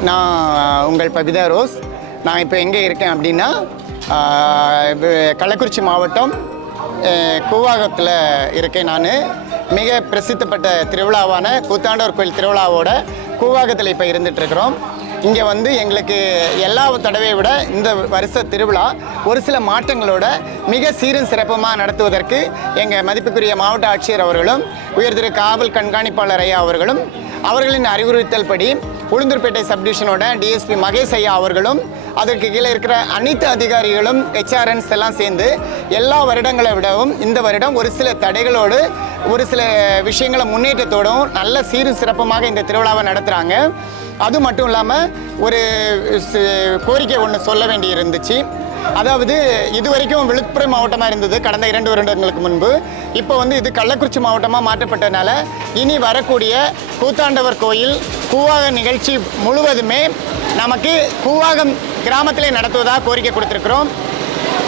நான் உங்கள் பபிதா ரோஸ். நான் இப்போ எங்கே இருக்கேன் அப்படின்னா இது கள்ளக்குறிச்சி மாவட்டம் கூவாகத்தில் இருக்கேன் நான். மிக பிரசித்தப்பட்ட திருவிழாவான கூத்தாண்டவர் கோயில் திருவிழாவோட கூவாகத்தில் இப்போ இருந்துகிட்ருக்குறோம் இங்கே வந்து எங்களுக்கு எல்லா தடவையை விட இந்த வருஷ திருவிழா ஒரு சில மாற்றங்களோட மிக சீரும் சிறப்புமாக நடத்துவதற்கு எங்கள் மதிப்புக்குரிய மாவட்ட ஆட்சியர் அவர்களும் உயர்திரு காவல் கண்காணிப்பாளர் ஐயா அவர்களும் அவர்களின் அறிவுறுத்தல் படி உளுந்தூர்பேட்டை சப்டிவிஷனோட டிஎஸ்பி மகேஷ் ஐயா அவர்களும் அதற்கு கீழே இருக்கிற அனைத்து அதிகாரிகளும் ஹெச்ஆர்என்ஸ் எல்லாம் சேர்ந்து எல்லா வருடங்களை விடவும் இந்த வருடம் ஒரு சில தடைகளோடு ஒரு சில விஷயங்களை முன்னேற்றத்தோடும் நல்ல சீரும் சிறப்புமாக இந்த திருவிழாவை நடத்துகிறாங்க அது மட்டும் இல்லாமல் ஒரு கோரிக்கை ஒன்று சொல்ல வேண்டி இருந்துச்சு அதாவது இது வரைக்கும் விழுப்புரம் மாவட்டமாக இருந்தது கடந்த இரண்டு வருடங்களுக்கு முன்பு. இப்போ வந்து இது கள்ளக்குறிச்சி மாவட்டமாக மாற்றப்பட்டதுனால இனி வரக்கூடிய கூத்தாண்டவர் கோயில் கூவாக நிகழ்ச்சி முழுவதுமே நமக்கு கூவாகம் கிராமத்திலே நடத்துவதாக கோரிக்கை கொடுத்துருக்குறோம்.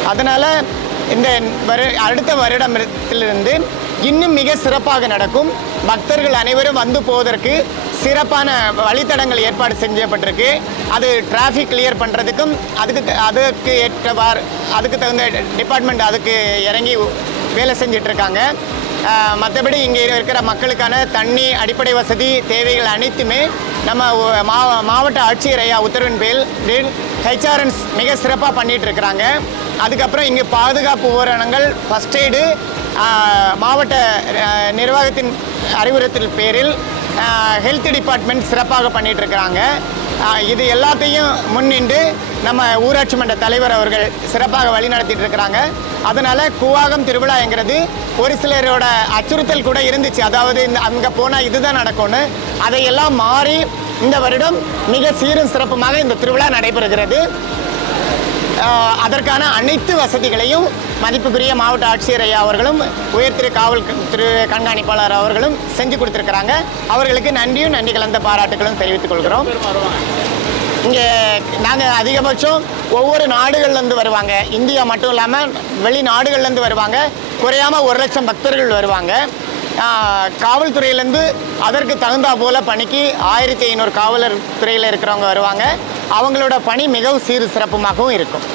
அதனால் இந்த வரு அடுத்த வருடத்திலிருந்து இன்னும் மிக சிறப்பாக நடக்கும். பக்தர்கள் அனைவரும் வந்து போவதற்கு சிறப்பான வழித்தடங்கள் ஏற்பாடு செய்யப்பட்டிருக்கு அது டிராஃபிக் கிளியர் பண்ணுறதுக்கும் அதுக்கு த- அதுக்கு ஏற்றவாறு அதுக்கு தகுந்த டிபார்ட்மெண்ட் அதுக்கு இறங்கி வேலை செஞ்சிட்ருக்காங்க. மற்றபடி இங்கே இருக்கிற மக்களுக்கான தண்ணி அடிப்படை வசதி தேவைகள் அனைத்துமே நம்ம மா மாவட்ட ஆட்சியர் ஐயா உத்தரவின் பேரில் ஹெச்ஆர்என்ஸ் மிக சிறப்பாக பண்ணிகிட்டு இருக்கிறாங்க. அதுக்கப்புறம் இங்கே பாதுகாப்பு உபகரணங்கள் ஃபஸ்ட் எய்டு மாவட்ட நிர்வாகத்தின் அறிவுறுத்தல் பேரில் ஹெல்த் டிபார்ட்மெண்ட் சிறப்பாக பண்ணிட்டு இருக்கிறாங்க இது எல்லாத்தையும் முன்னின்று நம்ம ஊராட்சி மன்ற தலைவர் அவர்கள் சிறப்பாக வழிநடத்திட்டு இருக்கிறாங்க அதனால் கூவாகம் திருவிழாங்கிறது ஒரு சிலரோட அச்சுறுத்தல் கூட இருந்துச்சு. அதாவது இந்த அங்கே போனால் இதுதான் நடக்கும்னு. அதையெல்லாம் மாறி இந்த வருடம் மிக சீரும் சிறப்புமாக இந்த திருவிழா நடைபெறுகிறது. அதற்கான அனைத்து வசதிகளையும் மதிப்புக்குரிய மாவட்ட ஆட்சியர் ஐயா அவர்களும் உயர் திரு காவல் திரு கண்காணிப்பாளர் அவர்களும் செஞ்சு கொடுத்துருக்குறாங்க. அவர்களுக்கு நன்றியும் நன்றி கலந்த பாராட்டுகளும் தெரிவித்துக் கொள்கிறோம். இங்கே நாங்கள் அதிகபட்சம் ஒவ்வொரு நாடுகள்லேருந்து வருவாங்க. இந்தியா மட்டும் இல்லாமல் வெளிநாடுகள்லேருந்து வருவாங்க. குறையாமல் ஒரு லட்சம் பக்தர்கள் வருவாங்க. காவல்துறையிலேருந்து அதற்கு தகுந்தா போல பணிக்கு ஆயிரத்தி ஐநூறு காவலர் துறையில் இருக்கிறவங்க வருவாங்க. அவங்களோட பணி மிகவும் சீர் சிறப்புமாகவும் இருக்கும்.